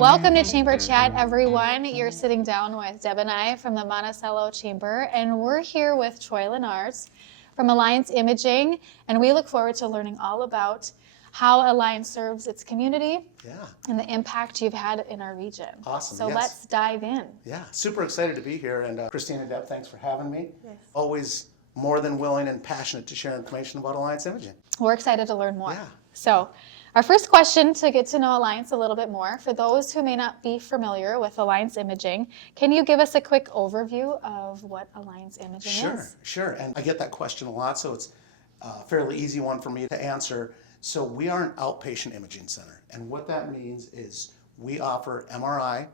Welcome to Chamber Chat, everyone. You're sitting down with Deb and I from the Monticello Chamber, and we're here with Troy Lenarz from Alliance Imaging, and we look forward to learning all about how Alliance serves its community and the impact you've had in our region. Awesome. So let's dive in. Yeah, super excited to be here. And Kristina, Deb, thanks for having me. Yes. Always more than willing and passionate to share information about Alliance Imaging. We're excited to learn more. Yeah. So our first question to get to know Alliance a little bit more, for those who may not be familiar with Alliance Imaging, can you give us a quick overview of what Alliance Imaging is? Sure. And I get that question a lot, so it's a fairly easy one for me to answer. So we are an outpatient imaging center, and what that means is we offer MRI,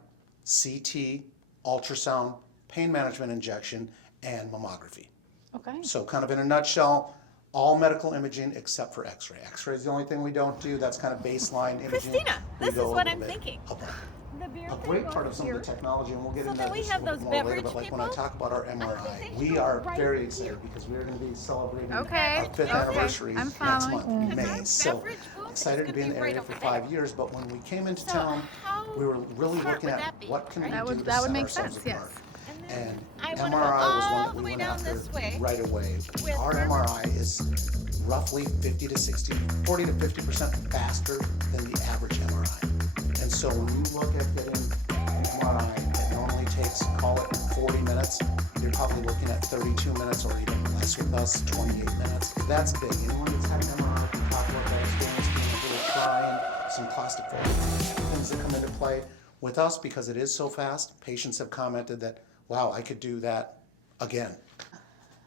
CT, ultrasound, pain management injection, and mammography. Okay. So kind of in a nutshell, all medical imaging except for x-ray. X-ray is the only thing we don't do. That's kind of baseline imaging. Kristina, this is what I'm thinking. A great part of some of the technology, and we'll get into this a little bit more later, but like when I talk about our MRI, we are very excited because we're going to be celebrating our 5th anniversary next month in May. So excited to be in the area for 5 years, but when we came into town, we were really looking at what can we do to set ourselves apart. And MRI was one that we went after right away. Our MRI is roughly 40 to 50% faster than the average MRI. And so when you look at getting an MRI that normally takes, call it 40 minutes, you're probably looking at 32 minutes or even less with us, 28 minutes. That's big. Anyone that's had an MRI can talk about that experience being a little trying, some claustrophobic things that come into play. With us, because it is so fast, patients have commented that, wow, I could do that again.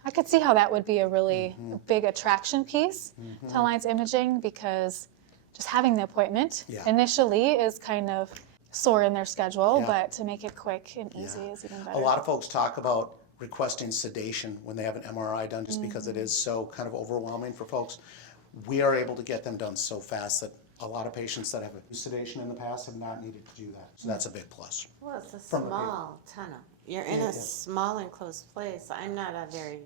I could see how that would be a really big attraction piece to Alliance Imaging, because just having the appointment initially is kind of sore in their schedule, but to make it quick and easy is even better. A lot of folks talk about requesting sedation when they have an MRI done just because it is so kind of overwhelming for folks. We are able to get them done so fast that a lot of patients that have used sedation in the past have not needed to do that. So that's a big plus. Well, it's a small tunnel. You're in a small enclosed place. I'm not a very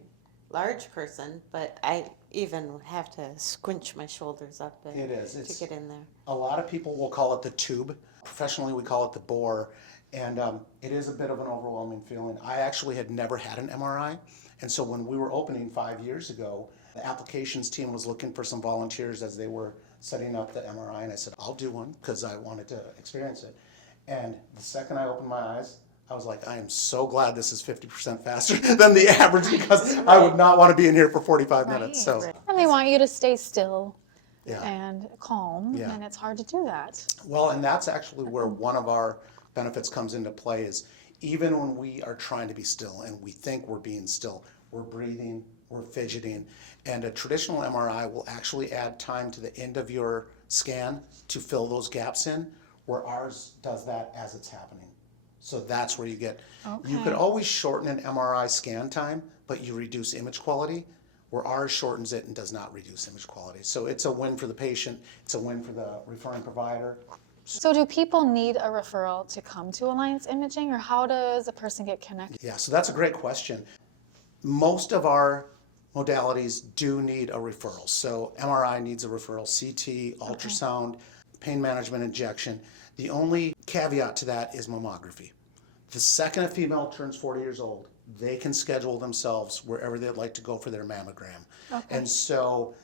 large person, but I even have to squinch my shoulders up to get in there. A lot of people will call it the tube. Professionally, we call it the bore. And it is a bit of an overwhelming feeling. I actually had never had an MRI. And so when we were opening 5 years ago, the applications team was looking for some volunteers as they were setting up the MRI. And I said, I'll do one because I wanted to experience it. And the second I opened my eyes, I was like, I am so glad this is 50% faster than the average, because I would not want to be in here for 45 minutes. So. And they want you to stay still and calm, and it's hard to do that. Well, and that's actually where one of our benefits comes into play is even when we are trying to be still and we think we're being still, we're breathing, we're fidgeting, and a traditional MRI will actually add time to the end of your scan to fill those gaps in, where ours does that as it's happening. So that's where you get, you could always shorten an MRI scan time, but you reduce image quality, where ours shortens it and does not reduce image quality. So it's a win for the patient, it's a win for the referring provider. So do people need a referral to come to Alliance Imaging, or how does a person get connected? Yeah, so that's a great question. Most of our modalities do need a referral. So MRI needs a referral, CT, ultrasound, pain management injection. The only caveat to that is mammography. The second a female turns 40 years old, they can schedule themselves wherever they'd like to go for their mammogram. And so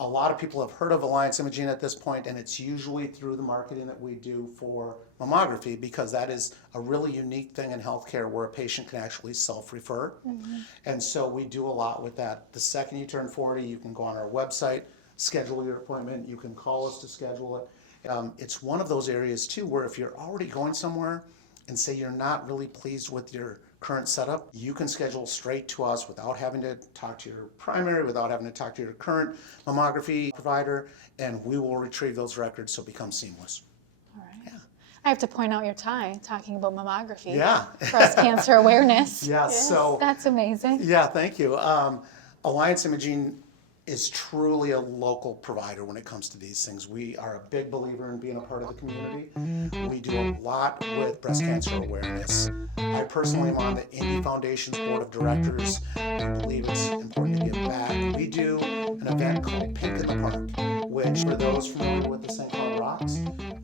a lot of people have heard of Alliance Imaging at this point, and it's usually through the marketing that we do for mammography, because that is a really unique thing in healthcare where a patient can actually self-refer. And so we do a lot with that. The second you turn 40, you can go on our website, schedule your appointment, you can call us to schedule it. It's one of those areas too where if you're already going somewhere and say you're not really pleased with your current setup, you can schedule straight to us without having to talk to your primary, without having to talk to your current mammography provider, and we will retrieve those records so it becomes seamless. All right. Yeah. I have to point out your tie talking about mammography. Yeah. Breast cancer awareness. Yes. So that's amazing. Yeah, thank you. Alliance Imaging is truly a local provider when it comes to these things. We are a big believer in being a part of the community. We do a lot with breast cancer awareness. I personally am on the Indy Foundation's board of directors. We believe it's important to give back. We do an event called Pink in the Park, which for those familiar with the St. Cloud Rocks,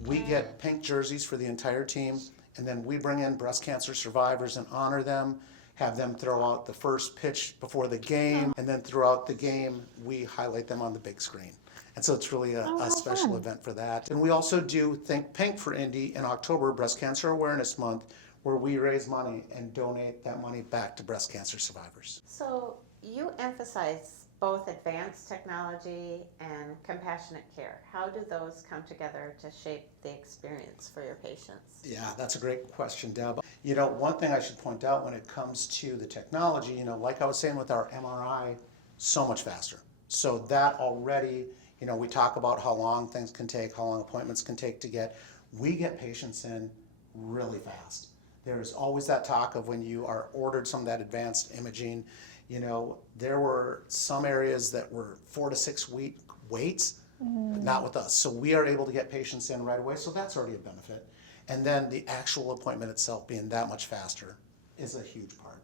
we get pink jerseys for the entire team, and then we bring in breast cancer survivors and honor them, have them throw out the first pitch before the game, and then throughout the game, we highlight them on the big screen. And so it's really a special event for that. And we also do Think Pink for Indy in October, Breast Cancer Awareness Month, where we raise money and donate that money back to breast cancer survivors. So you emphasize both advanced technology and compassionate care. How do those come together to shape the experience for your patients? Yeah, that's a great question, Deb. You know, one thing I should point out when it comes to the technology, you know, like I was saying with our MRI, so much faster. So that already, you know, we talk about how long things can take, how long appointments can take to get. We get patients in really fast. There's always that talk of when you are ordered some of that advanced imaging, you know, there were some areas that were 4 to 6 week waits, but not with us. So we are able to get patients in right away, so that's already a benefit. And then the actual appointment itself being that much faster is a huge part.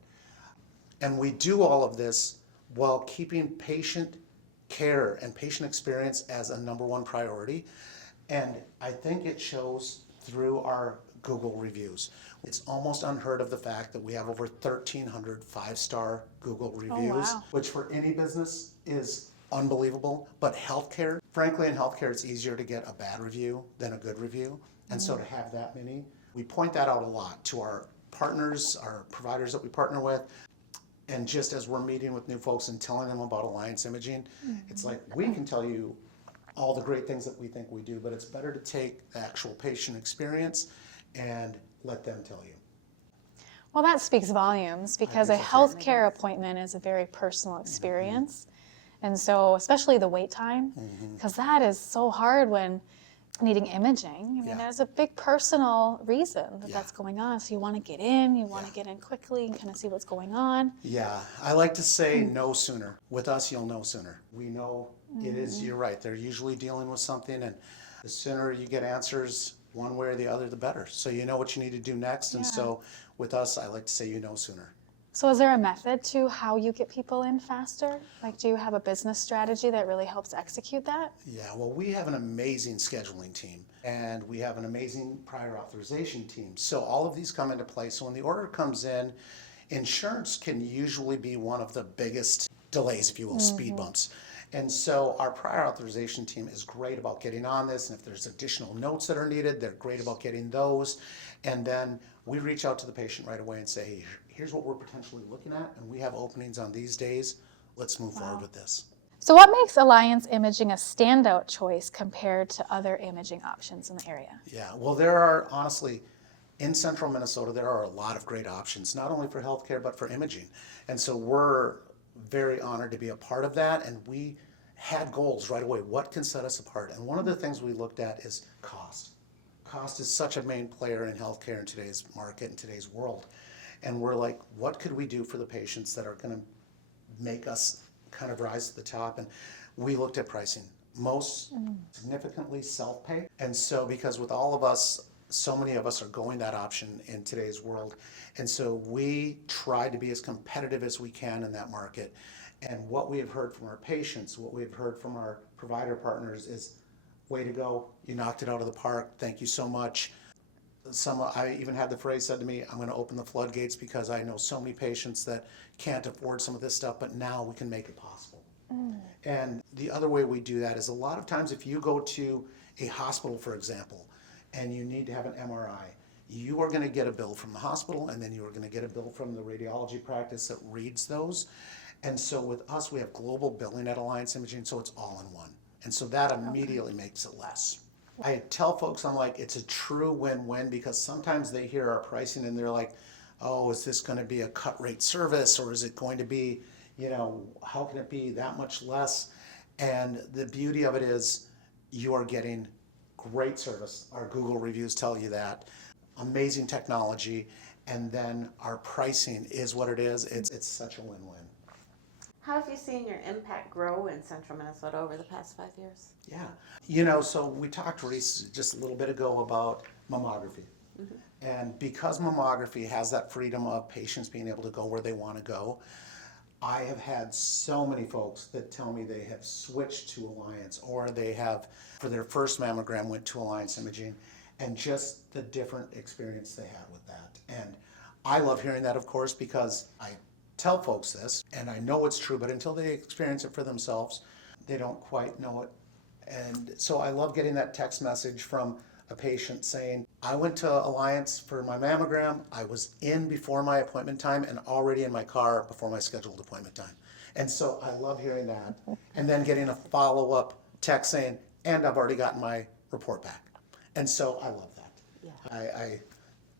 And we do all of this while keeping patient care and patient experience as a number one priority. And I think it shows through our Google reviews. It's almost unheard of the fact that we have over 1,300 5-star Google reviews, which for any business is unbelievable. But healthcare, frankly, in healthcare, it's easier to get a bad review than a good review. And so to have that many, we point that out a lot to our partners, our providers that we partner with. And just as we're meeting with new folks and telling them about Alliance Imaging, it's like we can tell you all the great things that we think we do, but it's better to take the actual patient experience and let them tell you. Well, that speaks volumes because a healthcare appointment is a very personal experience. And so, especially the wait time, because that is so hard when needing imaging. I mean, there's a big personal reason that that's going on. So you want to get in, you want to get in quickly and kind of see what's going on. Yeah, I like to say no sooner. With us, you'll know sooner. We know it is, you're right, they're usually dealing with something, and the sooner you get answers one way or the other, the better. So you know what you need to do next, and so with us, I like to say you know sooner. So is there a method to how you get people in faster? Like, do you have a business strategy that really helps execute that? Yeah, well, we have an amazing scheduling team, and we have an amazing prior authorization team. So all of these come into play. So when the order comes in, insurance can usually be one of the biggest delays, if you will, speed bumps. And so our prior authorization team is great about getting on this, and if there's additional notes that are needed, they're great about getting those. And then we reach out to the patient right away and say, hey, here's what we're potentially looking at, and we have openings on these days. Let's move forward with this. So what makes Alliance Imaging a standout choice compared to other imaging options in the area? Yeah, well, there are, honestly, in central Minnesota, there are a lot of great options, not only for healthcare, but for imaging. And so we're very honored to be a part of that, and we had goals right away. What can set us apart? And one of the things we looked at is cost. Cost is such a main player in healthcare in today's market, in today's world. And we're like, what could we do for the patients that are going to make us kind of rise to the top? And we looked at pricing, most significantly self-pay. And so because with all of us, so many of us are going that option in today's world. And so we try to be as competitive as we can in that market. And what we have heard from our patients, what we've heard from our provider partners is, way to go, you knocked it out of the park, thank you so much. I even had the phrase said to me, I'm going to open the floodgates because I know so many patients that can't afford some of this stuff, but now we can make it possible. And the other way we do that is a lot of times if you go to a hospital, for example, and you need to have an MRI, you are going to get a bill from the hospital, and then you are going to get a bill from the radiology practice that reads those. And so with us, we have global billing at Alliance Imaging, so it's all in one. And so that immediately makes it less. I tell folks, I'm like, it's a true win-win, because sometimes they hear our pricing and they're like, oh, is this going to be a cut rate service, or is it going to be, you know, how can it be that much less? And the beauty of it is you are getting great service. Our Google reviews tell you that. Amazing technology, and then our pricing is what it is. It's such a win-win. How have you seen your impact grow in central Minnesota over the past 5 years? Yeah, you know, so we talked, Reese, just a little bit ago about mammography. And because mammography has that freedom of patients being able to go where they want to go, I have had so many folks that tell me they have switched to Alliance, or they have, for their first mammogram, went to Alliance Imaging, and just the different experience they had with that. And I love hearing that, of course, because I tell folks this, and I know it's true, but until they experience it for themselves, they don't quite know it. And so I love getting that text message from a patient saying, I went to Alliance for my mammogram, I was in before my appointment time and already in my car before my scheduled appointment time. And so I love hearing that. And then getting a follow-up text saying, and I've already gotten my report back. And so I love that. Yeah.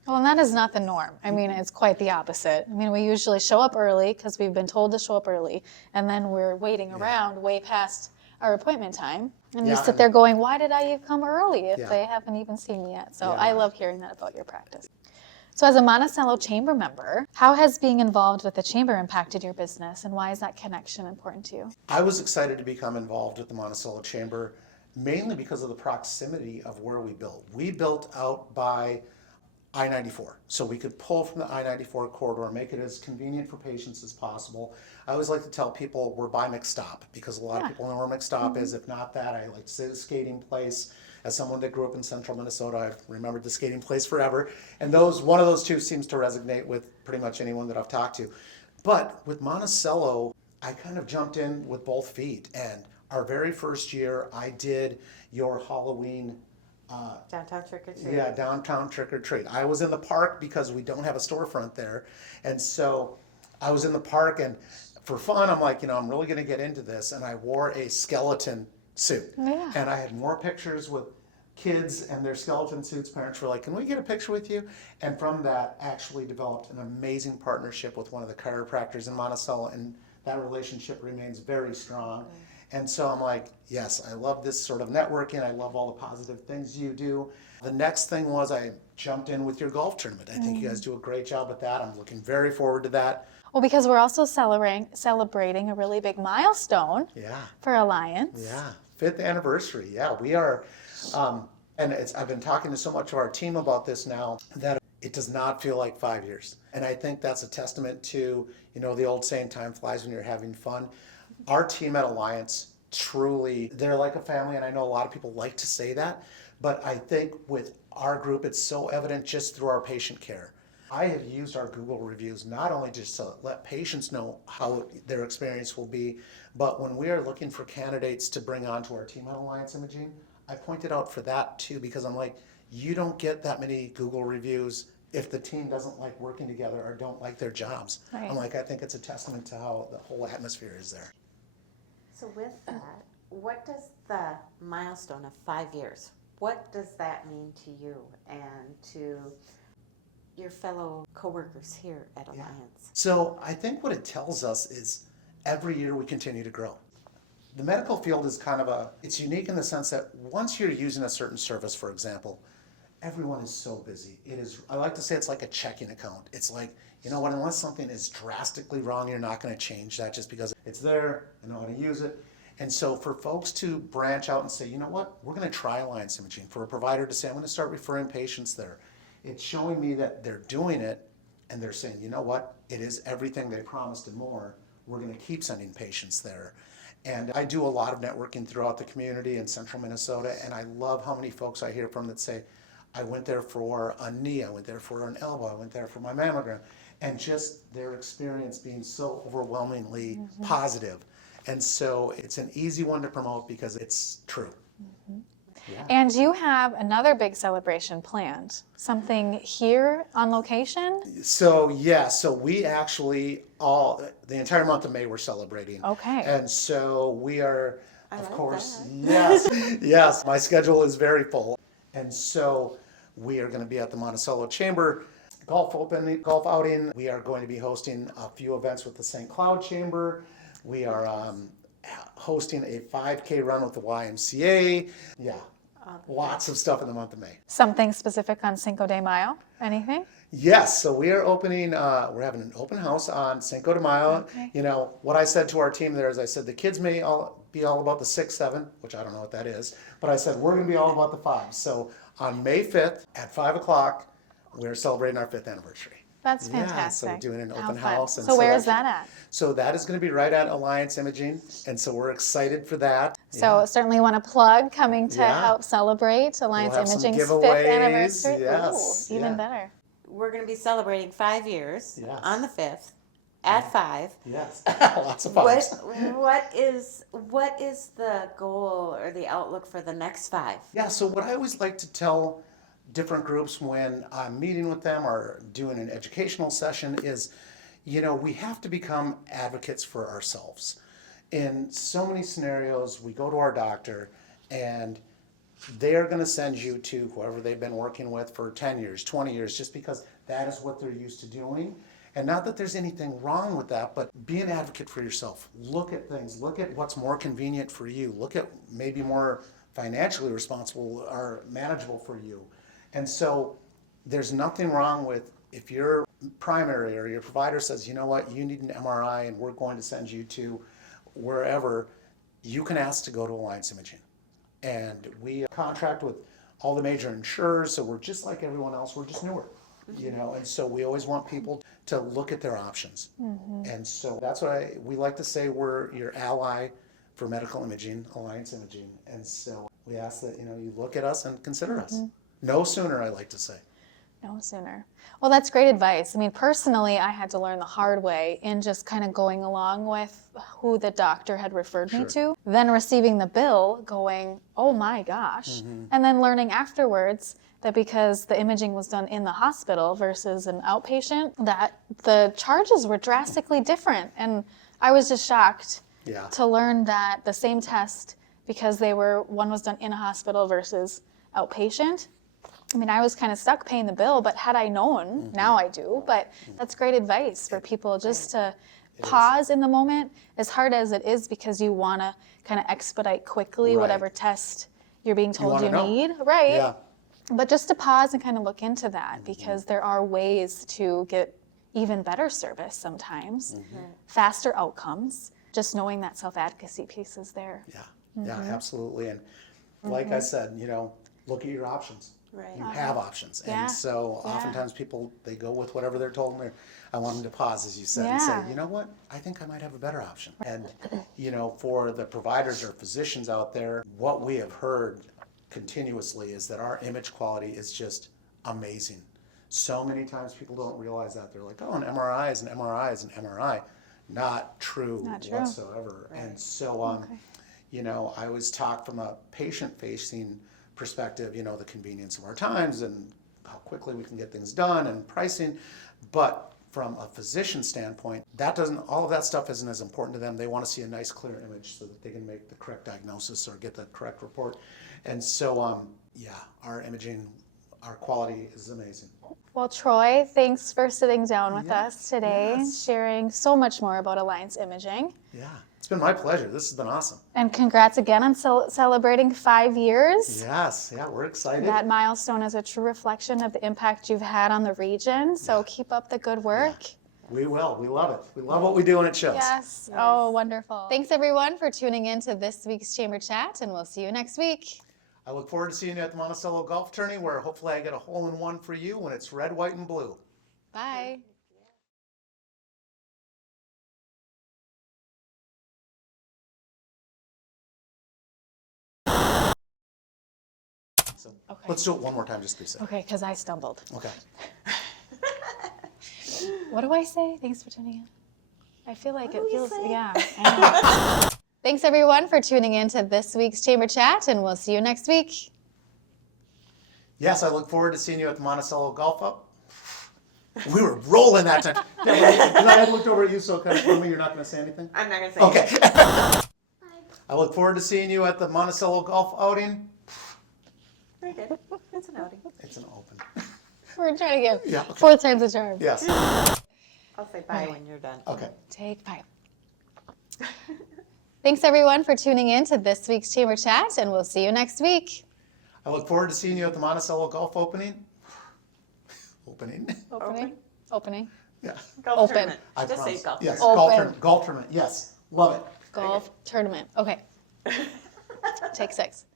Well, and that is not the norm. I mean, it's quite the opposite. I mean, we usually show up early because we've been told to show up early, and then we're waiting around way past our appointment time. And you sit there going, why did I come early if they haven't even seen me yet? So I love hearing that about your practice. So as a Monticello Chamber member, how has being involved with the Chamber impacted your business, and why is that connection important to you? I was excited to become involved with the Monticello Chamber, mainly because of the proximity of where we built. We built out by I-94, so we could pull from the I-94 corridor, make it as convenient for patients as possible. I always like to tell people we're by McStop, because a lot of people know where McStop is. If not that, I like to say the skating place. As someone that grew up in central Minnesota, I've remembered the skating place forever. And one of those two seems to resonate with pretty much anyone that I've talked to. But with Monticello, I kind of jumped in with both feet. And our very first year, I did your Halloween downtown trick or treat. Yeah, downtown trick or treat. I was in the park because we don't have a storefront there. And so I was in the park, and for fun, I'm like, I'm really going to get into this. And I wore a skeleton suit. Yeah. And I had more pictures with kids and their skeleton suits. Parents were like, can we get a picture with you? And from that, actually developed an amazing partnership with one of the chiropractors in Monticello. And that relationship remains very strong. And so I'm like, yes, I love this sort of networking. I love all the positive things you do. The next thing was I jumped in with your golf tournament. I think you guys do a great job with that. I'm looking very forward to that. Well, because we're also celebrating a really big milestone for Alliance. Yeah, 5th anniversary. Yeah, we are. And I've been talking to so much of our team about this now that it does not feel like 5 years. And I think that's a testament to, the old saying, time flies when you're having fun. Our team at Alliance, truly, they're like a family, and I know a lot of people like to say that, but I think with our group, it's so evident just through our patient care. I have used our Google reviews not only just to let patients know how their experience will be, but when we are looking for candidates to bring onto our team at Alliance Imaging, I pointed out for that too, because I'm like, you don't get that many Google reviews if the team doesn't like working together or don't like their jobs. Right. I'm like, I think it's a testament to how the whole atmosphere is there. So with that, what does the milestone of 5 years, what does that mean to you and to your fellow coworkers here at Alliance? So I think what it tells us is every year we continue to grow. The medical field is it's unique in the sense that once you're using a certain service, for example, everyone is so busy. I like to say it's like a checking account. It's like, unless something is drastically wrong, you're not going to change that just because it's there, I know how to use it. And so for folks to branch out and say, you know what, we're going to try Alliance Imaging. For a provider to say, I'm going to start referring patients there. It's showing me that they're doing it, and they're saying, you know what, it is everything they promised and more. We're going to keep sending patients there. And I do a lot of networking throughout the community in central Minnesota, and I love how many folks I hear from that say, I went there for a knee, I went there for an elbow, I went there for my mammogram, and just their experience being so overwhelmingly positive. And so it's an easy one to promote because it's true. Yeah. And you have another big celebration planned, something here on location? So we actually the entire month of May we're celebrating. Okay. And so we are, of course, yes, my schedule is very full. And so we are going to be at the Monticello Chamber golf outing. We are going to be hosting a few events with the St. Cloud Chamber. We are hosting a 5K run with the YMCA. Yeah, lots of stuff in the month of May. Something specific on Cinco de Mayo? Anything? Yes, so we are opening, we're having an open house on Cinco de Mayo. Okay. What I said to our team there is I said the kids may be all about the 6, 7, which I don't know what that is, but I said we're going to be all about the 5. So on May 5th at 5 o'clock, we're celebrating our 5th anniversary. That's Yeah, fantastic. so doing an How open fun. house. And So where is that- that at? So that is going to be right at Alliance Imaging, and so we're excited for that. So certainly want to plug coming to Yeah. help celebrate Alliance have some Imaging's giveaways, 5th anniversary. yes, Ooh, even yeah. better. We're going to be celebrating 5 years Yes. on the 5th at 5. Yes, lots of fun. What is the goal or the outlook for the next 5? Yeah, so what I always like to tell different groups when I'm meeting with them or doing an educational session is, we have to become advocates for ourselves. In so many scenarios, we go to our doctor and they're going to send you to whoever they've been working with for 10 years, 20 years, just because that is what they're used to doing. And not that there's anything wrong with that, but be an advocate for yourself. Look at things. Look at what's more convenient for you. Look at maybe more financially responsible or manageable for you. And so there's nothing wrong with if your primary or your provider says, you know what, you need an MRI and we're going to send you to wherever, you can ask to go to Alliance Imaging. And we contract with all the major insurers, so we're just like everyone else, we're just newer. And so we always want people to look at their options. And so that's what we like to say, we're your ally for medical imaging, Alliance Imaging. And so we ask that, you look at us and consider us. No sooner, I like to say. No sooner. Well, that's great advice. I mean, personally, I had to learn the hard way in just kind of going along with who the doctor had referred me to, then receiving the bill going, oh my gosh, and then learning afterwards that because the imaging was done in the hospital versus an outpatient, that the charges were drastically different. And I was just shocked to learn that the same test, because one was done in a hospital versus outpatient. I mean, I was kind of stuck paying the bill, but had I known, now I do. But that's great advice for people just to pause in the moment, as hard as it is, because you want to kind of expedite quickly whatever test you're being told you need. Right. Yeah. But just to pause and kind of look into that, because there are ways to get even better service sometimes, faster outcomes, just knowing that self-advocacy piece is there. Yeah, absolutely. And like I said, look at your options. Right. You have options. And so oftentimes people, they go with whatever they're told. And I want them to pause, as you said, and say, you know what, I think I might have a better option. And, for the providers or physicians out there, what we have heard continuously is that our image quality is just amazing. So many times people don't realize that. They're like, oh, an MRI is an MRI is an MRI. Not true whatsoever. Right. And so, I always talk from a patient-facing perspective, the convenience of our times and how quickly we can get things done and pricing. But from a physician standpoint, all of that stuff isn't as important to them. They want to see a nice, clear image so that they can make the correct diagnosis or get the correct report. And so, our imaging, our quality is amazing. Well, Troy, thanks for sitting down with us today, sharing so much more about Alliance Imaging. Yeah, it's been my pleasure. This has been awesome. And congrats again on celebrating 5 years. Yes, we're excited. That milestone is a true reflection of the impact you've had on the region, so keep up the good work. Yeah. We will. We love it. We love what we do when it shows. Yes. Oh, wonderful. Thanks, everyone, for tuning in to this week's Chamber Chat, and we'll see you next week. I look forward to seeing you at the Monticello Golf Tourney, where hopefully I get a hole-in-one for you when it's red, white, and blue. Bye. So let's do it one more time just to be safe. Okay, because I stumbled. Okay. What do I say? Thanks for tuning in. I feel like it feels, I know. Thanks, everyone, for tuning in to this week's Chamber Chat, and we'll see you next week. Yes, I look forward to seeing you at the Monticello Golf Up. We were rolling that time. And I had looked over at you, so kind of for me, you're not going to say anything? I'm not going to say anything. Okay. I look forward to seeing you at the Monticello Golf Outing. Very good. It's an outing. It's an open. We're trying again. Yeah. Okay. 4th time's a charm. Yes. I'll say bye when you're done. Okay. Take 5. Thanks, everyone, for tuning in to this week's Chamber Chat, and we'll see you next week. I look forward to seeing you at the Monticello Golf Opening. Opening. Yeah. Golf Open. tournament. I Just promise. say golf Yes. tournament. Golf tournament. Yes. Love it. Golf tournament. Okay. Take 6.